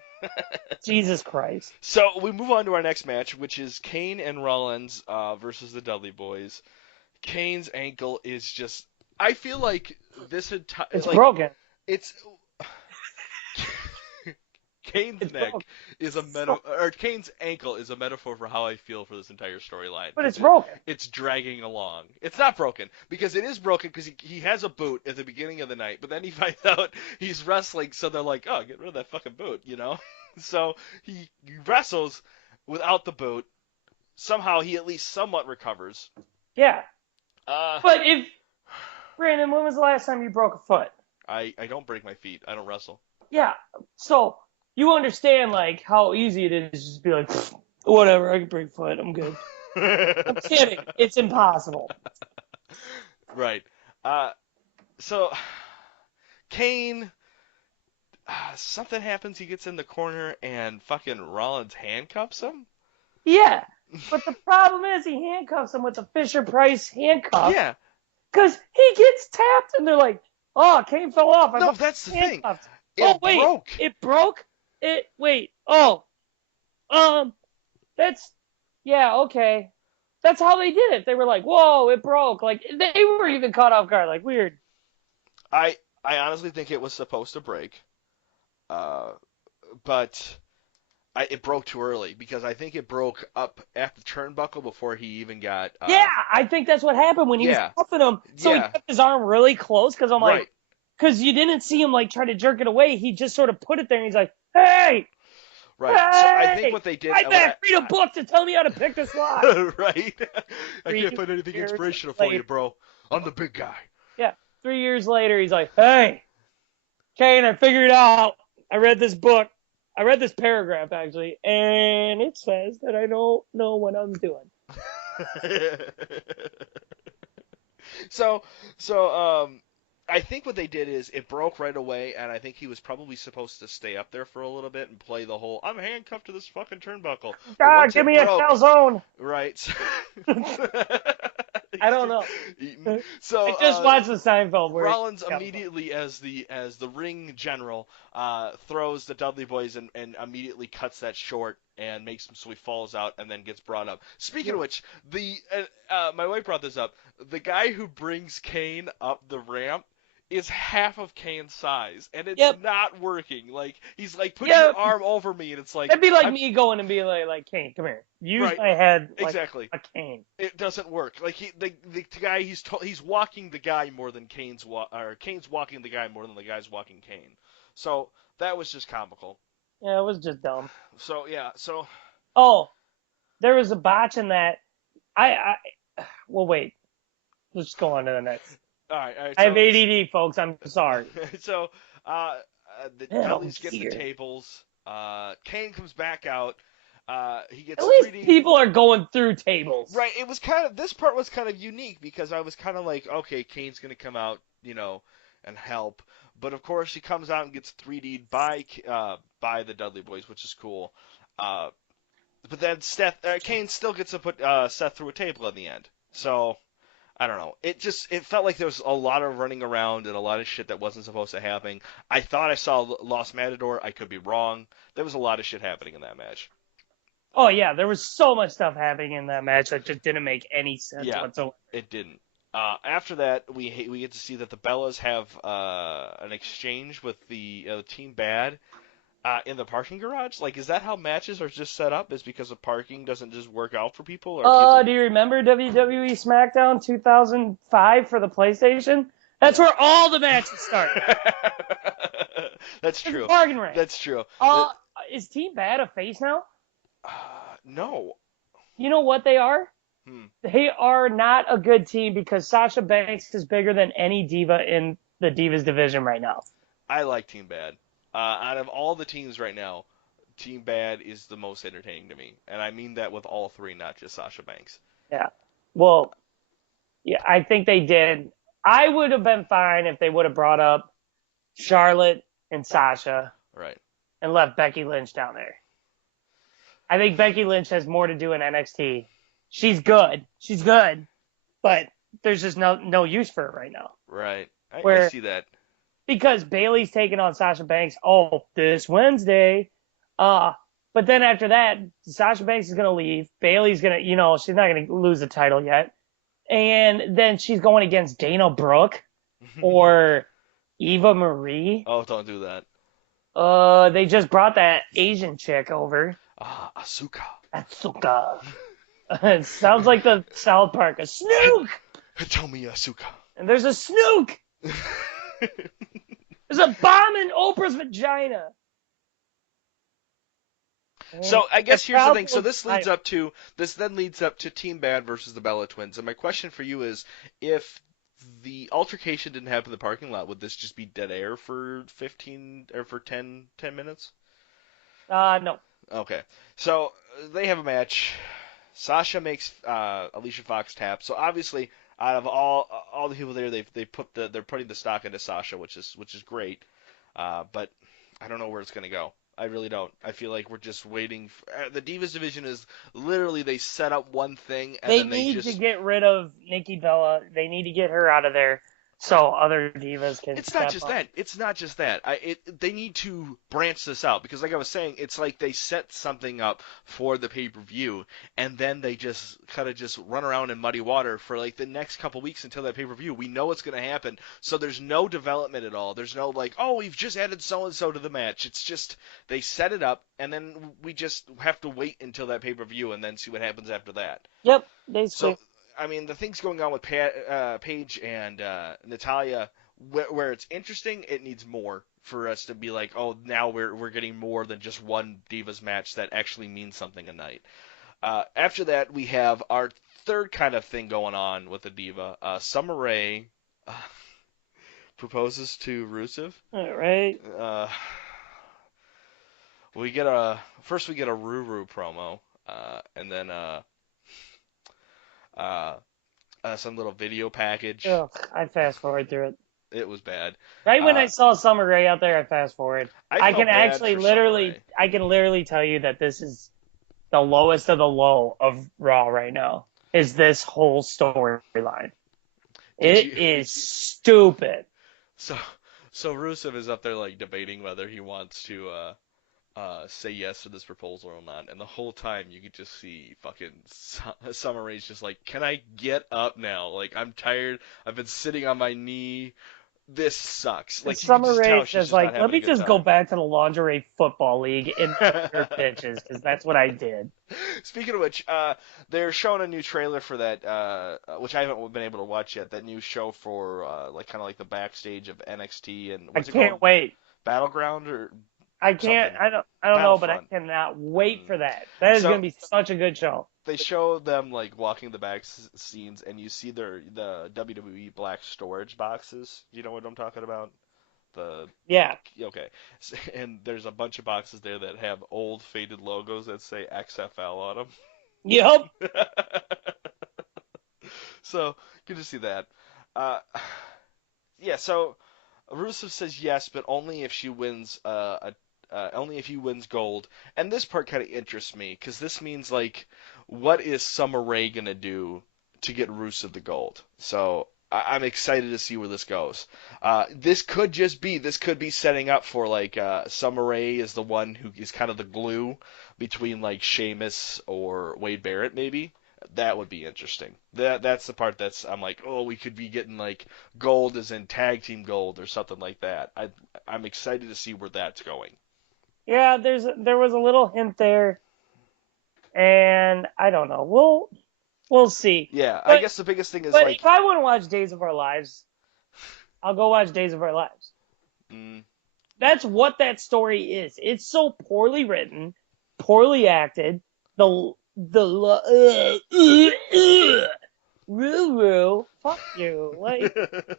Jesus Christ. So we move on to our next match, which is Kane and Rollins versus the Dudley Boys. Kane's ankle is just. I feel like this entire It's like broken. it's Kane's It's neck broken. is a meta or Kane's ankle is a metaphor for how I feel for this entire storyline But because it's broken. it's dragging along. It's not broken because it is broken because he has a boot at the beginning of the night, but then he finds out he's wrestling, so they're like, oh, get rid of that fucking boot, So he wrestles without the boot. Somehow he at least somewhat recovers. Yeah. Uh, But Brandon, when was the last time you broke a foot? I don't break my feet. I don't wrestle. Yeah. So, you understand, like, how easy it is to just be like, whatever, I can break a foot, I'm good. I'm kidding. It's impossible. Right. So Kane, something happens. He gets in the corner and fucking Rollins handcuffs him. Yeah. But the problem is he handcuffs him with the Fisher Price handcuff. Yeah. Because he gets tapped and they're like, oh, Kane fell off. No, that's the thing. Handcuffed. It Wait. broke. It broke? Wait. That's, yeah, okay. That's how they did it. They were like, whoa, it broke. Like, they were even caught off guard. Like, weird. I honestly think it was supposed to break. But it broke too early because I think it broke up at the turnbuckle before he even got. Yeah, I think that's what happened when he was Yeah. cuffing him. So he Yeah. kept his arm really close because I'm Right. like, because you didn't see him like try to jerk it away. He just sort of put it there and he's like, hey, Right. So I hey, think what they did. right back, read a book to tell me how to pick this lock. Right. I 3 can't find anything years inspirational for you, later. bro. I'm the big guy. Yeah, 3 years later, he's like, hey, Kane, I figured it out. I read this book. I read this paragraph, actually, and it says that I don't know what I'm doing. So, I think what they did is it broke right away, and I think he was probably supposed to stay up there for a little bit and play the whole "I'm handcuffed to this fucking turnbuckle." But God, once give it me a broke, calzone. right? I don't know. Eaten. So I just watched the Seinfeld where Rollins immediately, as the ring general, throws the Dudley Boys and immediately cuts that short and makes him so he falls out and then gets brought up. Speaking of which, my wife brought this up. The guy who brings Kane up the ramp is half of Kane's size, and it's Yep. not working. Like he's like, put your Yep. arm over me, and it's like That'd be like I'm me going and being like, Kane, come here. Use right, my head like exactly. a cane. It doesn't work. Like the guy he's walking the guy more than Kane's walking the guy more than the guy's walking Kane. So that was just comical. Yeah, it was just dumb. So yeah, so Oh, there was a botch in that. I well, wait. Let's go on to the next. all right, I have ADD, folks. I'm sorry. so the Hell Dudleys get the here. tables. Kane comes back out. He At gets least 3D. people are going through tables. Right. It was kind of this part was kind of unique because I was kind of like, okay, Kane's gonna come out, and help. But of course, he comes out and gets 3D'd by the Dudley Boys, which is cool. Uh, but then Kane still gets to put Seth through a table in the end. So I don't know. It felt like there was a lot of running around and a lot of shit that wasn't supposed to happen. I thought I saw Lost Matador. I could be wrong. There was a lot of shit happening in that match. Oh yeah, there was so much stuff happening in that match that just didn't make any sense Yeah, whatsoever. it didn't. After that, we get to see that the Bellas have an exchange with the Team Bad in the parking garage. Like, is that how matches are just set up? Is because the parking doesn't just work out for people, or people? Do you remember WWE SmackDown 2005 for the PlayStation? That's where all the matches start. That's It's a true. bargain range. That's true. Is Team Bad a face now? No. You know what they are? Hmm. They are not a good team because Sasha Banks is bigger than any diva in the Divas division right now. I like Team Bad. Out of all the teams right now, Team Bad is the most entertaining to me, and I mean that with all three, not just Sasha Banks. Yeah. Well, yeah, I think they did. I would have been fine if they would have brought up Charlotte and Sasha Right. and left Becky Lynch down there. I think Becky Lynch has more to do in NXT. She's good. She's good. But there's just no use for her right now. Right. I Where see that. because Bayley's taking on Sasha Banks this Wednesday. But then after that, Sasha Banks is gonna leave. Bayley's gonna she's not gonna lose the title yet. And then she's going against Dana Brooke or Eva Marie. Oh, don't do that. They just brought that Asian chick over. Asuka. Atsuka. It sounds like the South Park. A snook! Tell me, Asuka. And there's a snook! There's a bomb in Oprah's vagina. So I guess here's the thing. So this then leads up to Team Bad versus the Bella Twins. And my question for you is, if the altercation didn't happen in the parking lot, would this just be dead air for 15 or for 10 minutes? No. Okay. So they have a match. Sasha makes Alicia Fox tap. So obviously, out of all the people there, they're putting the stock into Sasha, which is great. But I don't know where it's gonna go. I really don't. I feel like we're just waiting. The Divas division is literally they set up one thing and They then need to get rid of Nikki Bella. They need to get her out of there so other divas can. It's not just that. It's not just that. They need to branch this out because, like I was saying, it's like they set something up for the pay-per-view, and then they just kind of just run around in muddy water for like the next couple weeks until that pay-per-view. We know what's going to happen, so there's no development at all. There's no like, oh, we've just added so and so to the match. It's just they set it up, and then we just have to wait until that pay-per-view and then see what happens after that. Yep, basically. So, I mean, the things going on with Paige and Natalia, where it's interesting, it needs more for us to be like, oh, now we're getting more than just one Divas match that actually means something a night. After that, we have our third kind of thing going on with the Diva. Summer Rae proposes to Rusev. All right. We get first we get a Ruru promo, and then some little video package. Ugh, I fast forward through it. It was bad. Right when I saw Summer Rae out there, I fast forward. I felt can bad actually for literally, Summer Rae. I can literally tell you that this is the lowest of the low of Raw right now. Is this whole storyline? It is stupid. So Rusev is up there like debating whether he wants to say yes to this proposal or not, and the whole time you could just see fucking Summer Rae's just like, can I get up now? Like, I'm tired. I've been sitting on my knee this sucks. And Like you can Summer just tell Rae she's says, just not like, let having a me good just go time. back to the lingerie football league and hurt bitches, because that's what I did. Speaking of which, they're showing a new trailer for that, which I haven't been able to watch yet. That new show for like kind of like the backstage of NXT and I what's it called? can't wait. Battleground or I can't. something? I don't know, but I Battlefront. cannot wait Mm. for that. That is So going to be such a good show. they show them like walking the back scenes, and you see the WWE black storage boxes. You know what I'm talking about? The Yeah. okay, and there's a bunch of boxes there that have old faded logos that say XFL on them. Yep. So good to see that. Uh, yeah. So Rusev says yes, but only if she wins. Only if he wins gold. And this part kind of interests me because this means like, what is Summer Rae gonna do to get Rusev the gold? So I'm excited to see where this goes. This could be setting up for like Summer Rae is the one who is kind of the glue between like Sheamus or Wade Barrett maybe. That would be interesting. That's the part that's I'm like, oh, we could be getting like gold as in tag team gold or something like that. I'm excited to see where that's going. Yeah. There was a little hint there, and I don't know. We'll see. Yeah, I But guess the biggest thing is but like, if I want to watch Days of Our Lives, I'll go watch Days of Our Lives. mm, That's what that story is. It's so poorly written, poorly acted. Ruru, fuck you. Like,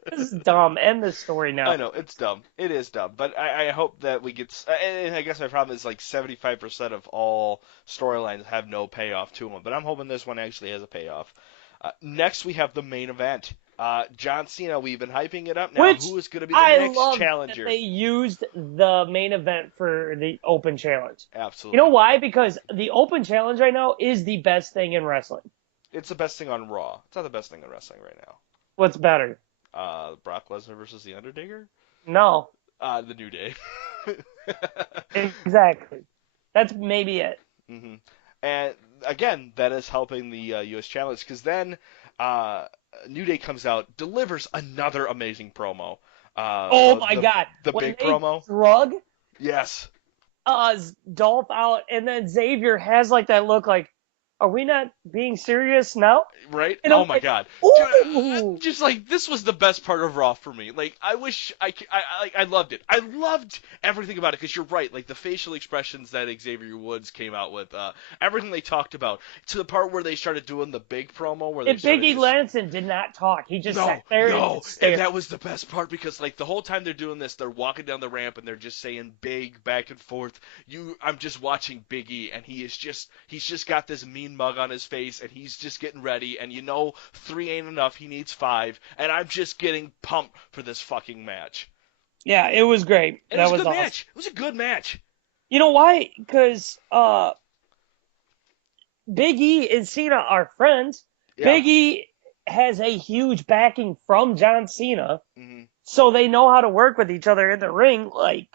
this is dumb. End the story I now. know it's dumb. It is dumb, but I hope that we get. And I guess my problem is like 75% of all storylines have no payoff to them, but I'm hoping this one actually has a payoff. Next, we have the main event. John Cena. We've been hyping it up now. Which Who is going to be the I next love that challenger? they used the main event for the Open Challenge. You know Absolutely, why? Because the Open Challenge right now is the best thing in wrestling. it's the best thing on Raw. It's not the best thing in wrestling right now. What's better? Brock Lesnar versus The Undertaker. No, The New Day. exactly. That's maybe it. hmm And again, that is helping the U.S. challenge because then uh, New Day comes out, delivers another amazing promo. Oh my God. The When big they promo. drug Yes. Dolph out, and then Xavier has like that look like, are we not being serious now? Right? And I'm Oh my like, God. ooh. Just like this was the best part of Raw for me. Like I wish I loved it. I loved everything about it because you're right. Like the facial expressions that Xavier Woods came out with, everything they talked about to the part where they started doing the big promo where they And started Biggie just Lanson did not talk. He just no, sat there and no, just and stared. that was the best part because like the whole time they're doing this, they're walking down the ramp and they're just saying big back and forth. I'm just watching Biggie and he's just got this mean mug on his face and he's just getting ready and 3 ain't enough, he needs 5 and I'm just getting pumped for this fucking match. Yeah, it was great. And it was That a was good awesome. match. It was a good match. You know why? Because Big E and Cena are friends. Yeah. Big E has a huge backing from John Cena, hmm so they know how to work with each other in the ring. Like,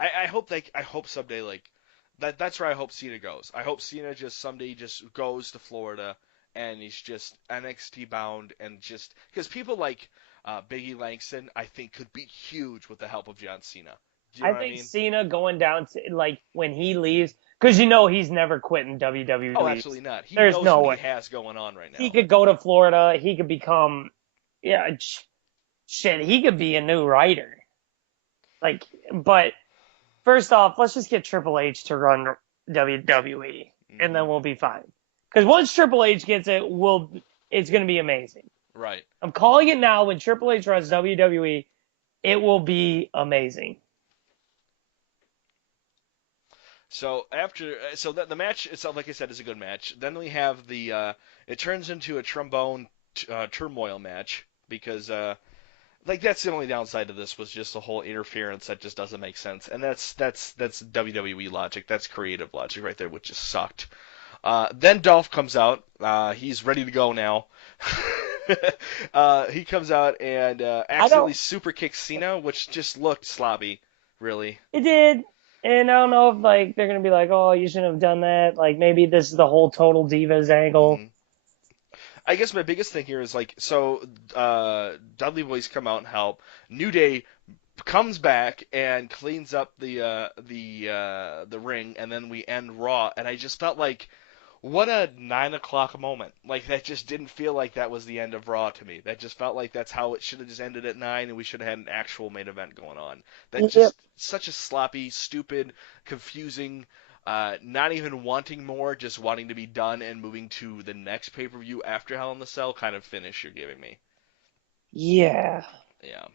I hope someday like that's where I hope Cena goes. I hope Cena just someday just goes to Florida and he's just NXT bound and just because people like Biggie Langston I think could be huge with the help of John Cena. Do you know I what I think mean? Cena going down to, like, when he leaves, because he's never quitting Oh, WWE. absolutely not. He There's knows no what he way. has going on right He now. could go to Florida. He could become, yeah, shit, he could be a new writer. Like, but first off, let's just get Triple H to run WWE, and hmm then we'll be fine. Because once Triple H gets it, it's going to be amazing. Right. I'm calling it now. When Triple H runs WWE, it will be amazing. So the match itself, like I said, is a good match. Then we have the it turns into a trombone turmoil match because like that's the only downside to this was just the whole interference that just doesn't make sense, and that's WWE logic, that's creative logic right there, which just sucked. Then Dolph comes out, he's ready to go now. He comes out and I accidentally don't. super kicks Cena, which just looked sloppy, really. It did. And I don't know if like they're gonna be like, oh, you shouldn't have done that. Like maybe this is the whole Total Divas angle. hmm I guess my biggest thing here is like, so Dudley Boys come out and help. New Day comes back and cleans up the ring, and then we end Raw. And I just felt like, what a 9 o'clock moment. Like that just didn't feel like that was the end of Raw to me. That just felt like that's how it should have just ended at 9, and we should have had an actual main event going on. That Yep. just such a sloppy, stupid, confusing. Not even wanting more, just wanting to be done and moving to the next pay per view after Hell in the Cell kind of finish you're giving me. Yeah. Yeah.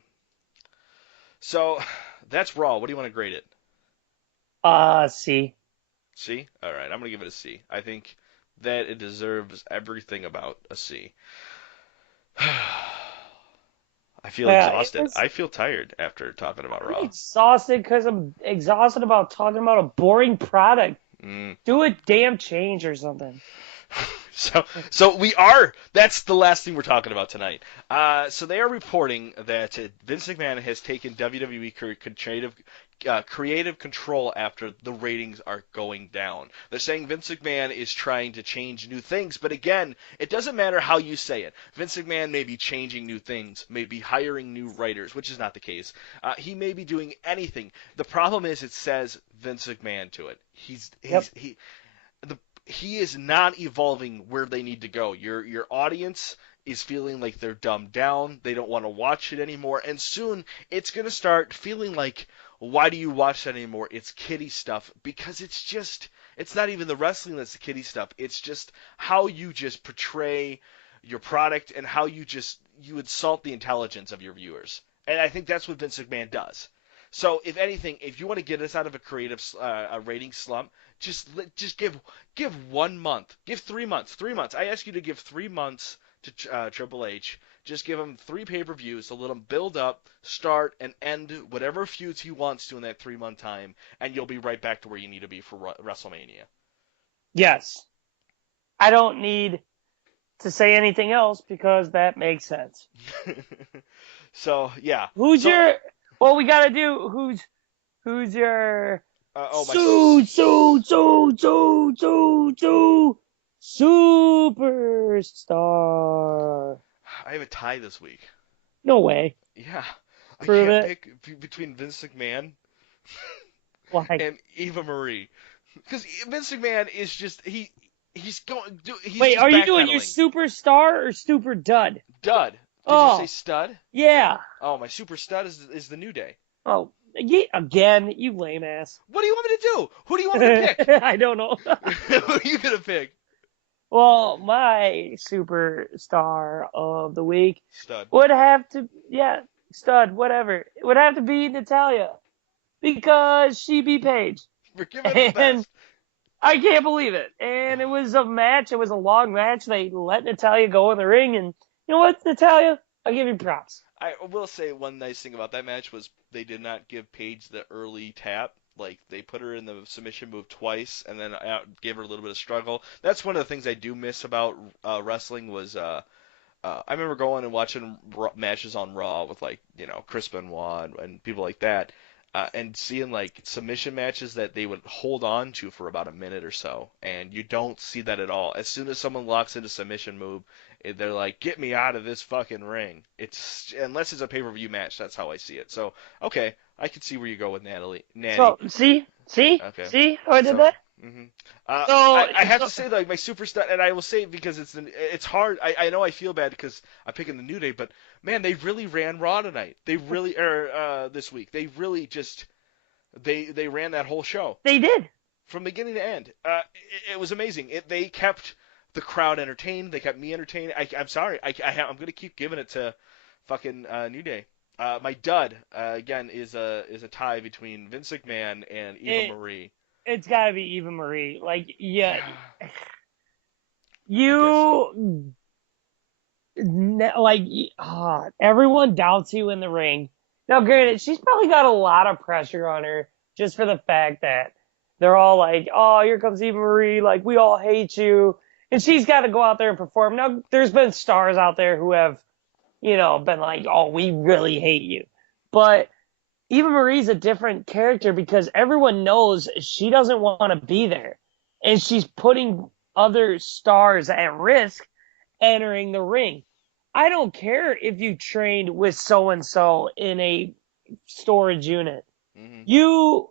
So that's Raw. What do you want to grade it? C. C? All right, I'm gonna give it a C. I think that it deserves everything about a C. I feel Yeah, it exhausted. was. I feel tired after talking about I'm Raw. exhausted because I'm exhausted about talking about a boring product. Mm. Do a damn change or something. So we are. That's the last thing we're talking about tonight. So they are reporting that Vince McMahon has taken WWE creative control after the ratings are going down. They're saying Vince McMahon is trying to change new things, but again, it doesn't matter how you say it. Vince McMahon may be changing new things, may be hiring new writers, which is not the case. He may be doing anything. The problem is it says Vince McMahon to it. Yep. He is not evolving where they need to go. Your audience is feeling like they're dumbed down. They don't want to watch it anymore, and soon it's going to start feeling like, why do you watch that anymore? It's kiddie stuff, because it's not even the wrestling that's the kiddie stuff. It's just how you just portray your product and how you insult the intelligence of your viewers. And I think that's what Vince McMahon does. So if anything, if you want to get us out of a rating slump, just give 1 month, give 3 months, 3 months. I ask you to give 3 months to Triple H. Just give him 3 pay-per-views to let him build up, start, and end whatever feuds he wants to in that 3 month time, and you'll be right back to where you need to be for WrestleMania. Yes. I don't need to say anything else because that makes sense. So yeah. Who's So your? Well, we gotta do. Who's your? oh my. Superstar. I have a tie this week. No way. Yeah. I Prove can't it. pick between Vince McMahon Why? and Eva Marie. Because Vince McMahon is just he's Wait, just are you doing your backpedaling. superstar or super dud? Dud. Did you say Oh, stud? yeah. Oh, my super stud is the New Day. Oh, yeah, again, you lame ass. What do you want me to do? Who do you want me to pick? I don't know. Who are you gonna pick? Well, my superstar of the week Stud. would have to, yeah, stud, whatever. It would have to be Natalia because she beat Paige. We're giving it the And best. I can't believe it. And it was a match. It was a long match. They let Natalia go in the ring. And you know what, Natalia? I'll give you props. I will say one nice thing about that match was they did not give Paige the early tap. Like they put her in the submission move twice and then gave her a little bit of struggle. That's one of the things I do miss about wrestling was I remember going and watching matches on Raw with like Chris Benoit and people like that, and seeing like submission matches that they would hold on to for about a minute or so, and you don't see that at all. As soon as someone locks into submission move, they're like, "Get me out of this fucking ring." It's unless it's a pay-per-view match, that's how I see it. So okay, I can see where you go with Natty. So, see Okay. how I did So, that? hmm So, I have to say like my super stud, and I will say it because it's hard. I know I feel bad because I'm picking the New Day, but man, they really ran Raw tonight. They really this week. They really just they ran that whole show they did. from beginning to end. It was amazing. They kept the crowd entertained. They kept me entertained. I'm sorry. I'm gonna keep giving it to fucking New Day. My dud again is a tie between Vince McMahon and Eva It, Marie. it's gotta be Eva Marie. Like, yeah, I guess so. you, like, everyone doubts you in the ring. Now, granted, she's probably got a lot of pressure on her just for the fact that they're all like, oh, here comes Eva Marie. Like, we all hate you. And she's got to go out there and perform. Now, there's been stars out there who have, been like, oh, we really hate you. But Eva Marie's a different character because everyone knows she doesn't want to be there. And she's putting other stars at risk. entering the ring. I don't care if you trained with so-and-so in a storage unit. Mm-hmm. You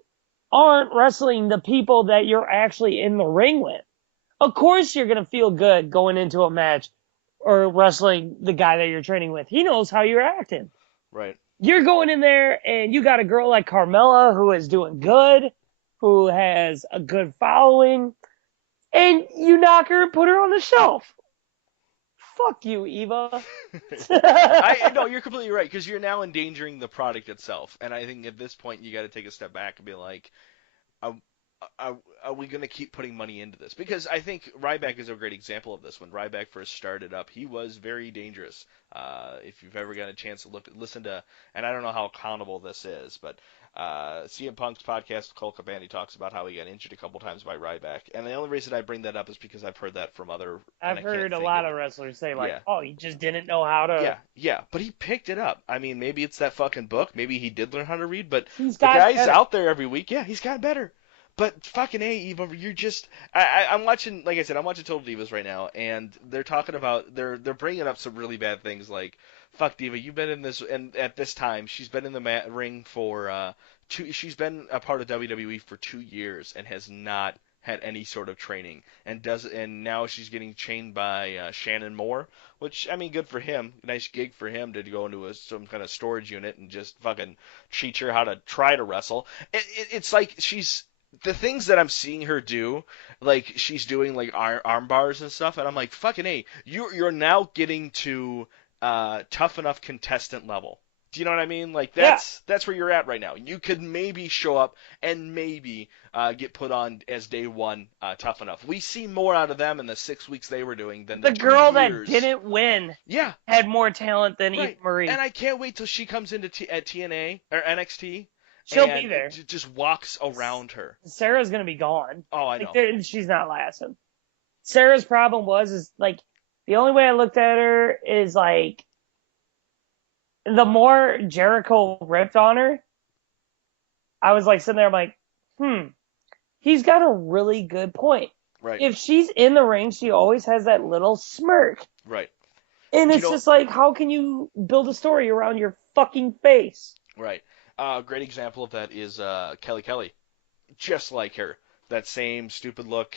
aren't wrestling the people that you're actually in the ring with. Of course you're going to feel good going into a match or wrestling the guy that you're training with. He knows how you're acting. Right. You're going in there and you got a girl like Carmella who is doing good, who has a good following, and you knock her and put her on the shelf. Fuck you, Eva. I no, you're completely right because you're now endangering the product itself, and I think at this point you got to take a step back and be like, are, are we going to keep putting money into this? Because I think Ryback is a great example of this. When Ryback first started up, he was very dangerous. If you've ever got a chance to listen to, and I don't know how accountable this is, but CM Punk's podcast, Cole Cabani, talks about how he got injured a couple times by Ryback. And the only reason I bring that up is because I've heard that from other. I've heard a lot of wrestlers say, like, oh, he just didn't know how to. Yeah, but he picked it up. I mean, maybe it's that fucking book. Maybe he did learn how to read, but the guy's better. out there every week. Yeah, he's got better. But fucking A, Eva, you're just. I'm watching, like I said, I'm watching Total Divas right now, and they're talking about, they're bringing up some really bad things like, fuck Diva, you've been in this, and at this time, she's been in the ring for, she's been a part of WWE for 2 years and has not had any sort of training, and now she's getting chained by Shannon Moore, which, I mean, good for him, nice gig for him to go into some kind of storage unit and just fucking teach her how to try to wrestle. It's like the things that I'm seeing her do, like she's doing like arm bars and stuff, and I'm like, fucking A, you're now getting to tough enough contestant level. Do you know what I mean? Like that's where you're at right now. You could maybe show up and maybe get put on as day one tough enough. We see more out of them in the 6 weeks they were doing than the girl that didn't win. Yeah, had more talent than right. Eva Marie. And I can't wait till she comes into at TNA or NXT. She'll be there. Just walks around her. Sarah's gonna be gone. Oh, I know. She's not lasting. Sarah's problem is like the only way I looked at her is like the more Jericho ripped on her, I was like sitting there, I'm like, he's got a really good point. Right. If she's in the ring, she always has that little smirk. Right. And it's just like, how can you build a story around your fucking face? Right. A great example of that is Kelly. Just like her. That same stupid look.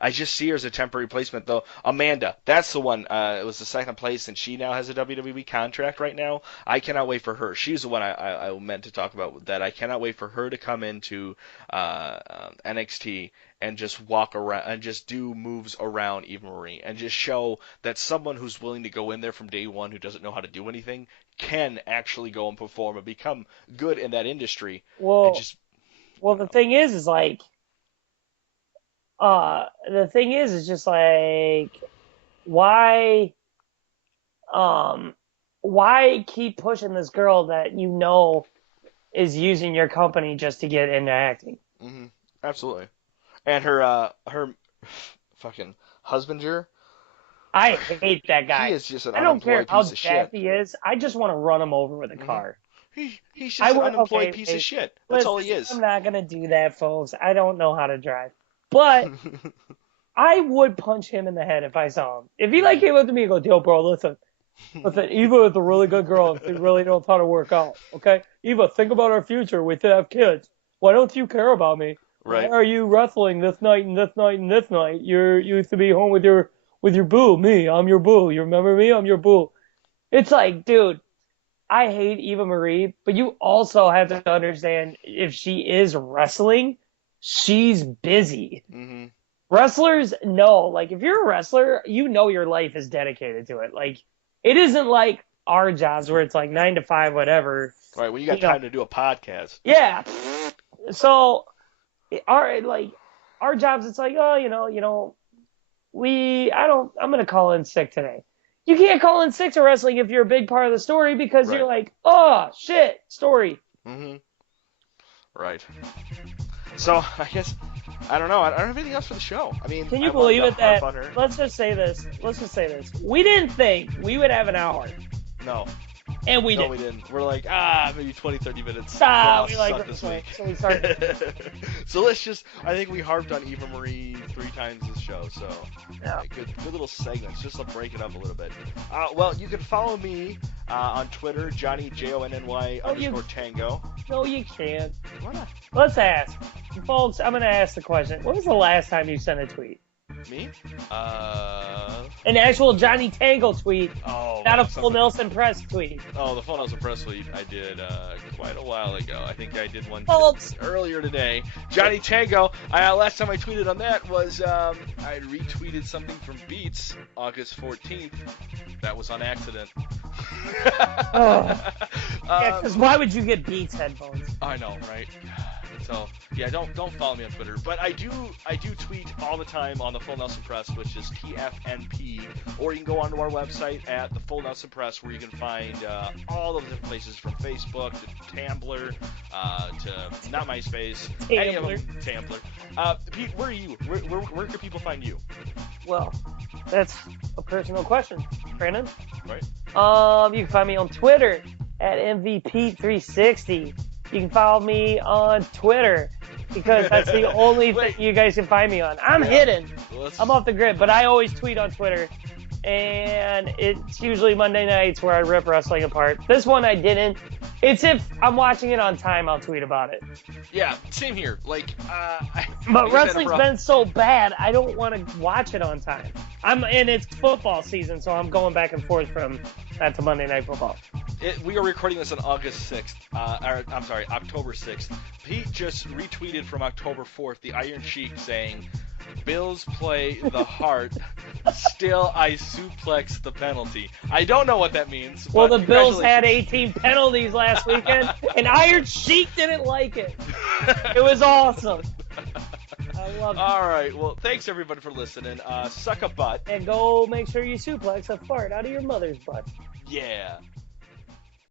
I just see her as a temporary replacement, though. Amanda, that's the one. It was the second place, and she now has a WWE contract right now. I cannot wait for her. She's the one I meant to talk about. That I cannot wait for her to come into NXT and just walk around and just do moves around Eva Marie and just show that someone who's willing to go in there from day one who doesn't know how to do anything can actually go and perform and become good in that industry. Well, the thing is like. The thing is just like, why keep pushing this girl that you know is using your company just to get into acting? Mm-hmm. Absolutely. And her fucking husbander. I hate that guy. He is just an I don't care how jacked he is. I just want to run him over with a car. He's just an unemployed piece of shit. That's all he is. I'm not gonna do that, folks. I don't know how to drive. But I would punch him in the head if I saw him. If he came up to me and go, "Yo, bro, listen, Eva is a really good girl. She really knows how to work out. Okay, Eva, think about our future. We have kids. Why don't you care about me? Right? Why are you wrestling this night and this night and this night? You used to be home with your boo. Me, I'm your boo. You remember me? I'm your boo. It's like, dude, I hate Eva Marie, but you also have to understand if she is wrestling, she's busy. Mm-hmm. Wrestlers know, like, if you're a wrestler, you know your life is dedicated to it. Like, it isn't like our jobs where it's like 9 to 5, whatever. Right, when you got time to do a podcast. Yeah. So, our jobs, it's like, oh, I'm going to call in sick today. You can't call in sick to wrestling if you're a big part of the story because you're like, oh, shit, story. Mm-hmm. Right. So, I guess, I don't know. I don't have anything else for the show. I mean, can you believe it that, let's just say this. We didn't think we would have an hour. No. And we No, did. we didn't. We're like, maybe 20, 30 minutes. We like suck this week. So we started. So let's just, I think we harped on Eva Marie 3 times this show, so Yeah. good little segments, just to break it up a little bit. Well, you can follow me on Twitter, Johnny, Jonny _ Tango. No, you can't. Why not? Let's ask. Folks, I'm going to ask the question. When was the last time you sent a tweet? Me? An actual Johnny Tango tweet, Oh, not a that's full something- Nelson Press tweet. Oh, the Full Nelson Press tweet I did quite a while ago. I think I did one Folks. earlier today. Johnny Tango. Last time I tweeted on that was I retweeted something from Beats August 14th. That was on accident. Yeah, because why would you get Beats headphones? I know, right? So yeah, don't follow me on Twitter, but I do tweet all the time on the Full Nelson Press, which is TFNP, or you can go onto our website at the Full Nelson Press, where you can find all of the different places from Facebook to Tumblr to not MySpace, any of them, Tumblr. Pete, where are you? Where can people find you? Well, that's a personal question, Brandon. Right. You can find me on Twitter at MVP360. You can follow me on Twitter because that's the only thing you guys can find me on. I'm hidden. I'm off the grid, but I always tweet on Twitter. And it's usually Monday nights where I rip wrestling apart. This one I didn't. It's if I'm watching it on time, I'll tweet about it. Yeah, same here. Like, but wrestling's been so bad, I don't want to watch it on time. And it's football season, so I'm going back and forth from that to Monday Night Football. We are recording this on August 6th. October 6th. Pete just retweeted from October 4th the Iron Sheik saying, "Bills play the heart. Still, I suplex the penalty." I don't know what that means. Well, but the Bills had 18 penalties last weekend, and Iron Sheik didn't like it. It was awesome. I love it. All right. Well, thanks everybody for listening. Suck a butt. And go make sure you suplex a fart out of your mother's butt. Yeah.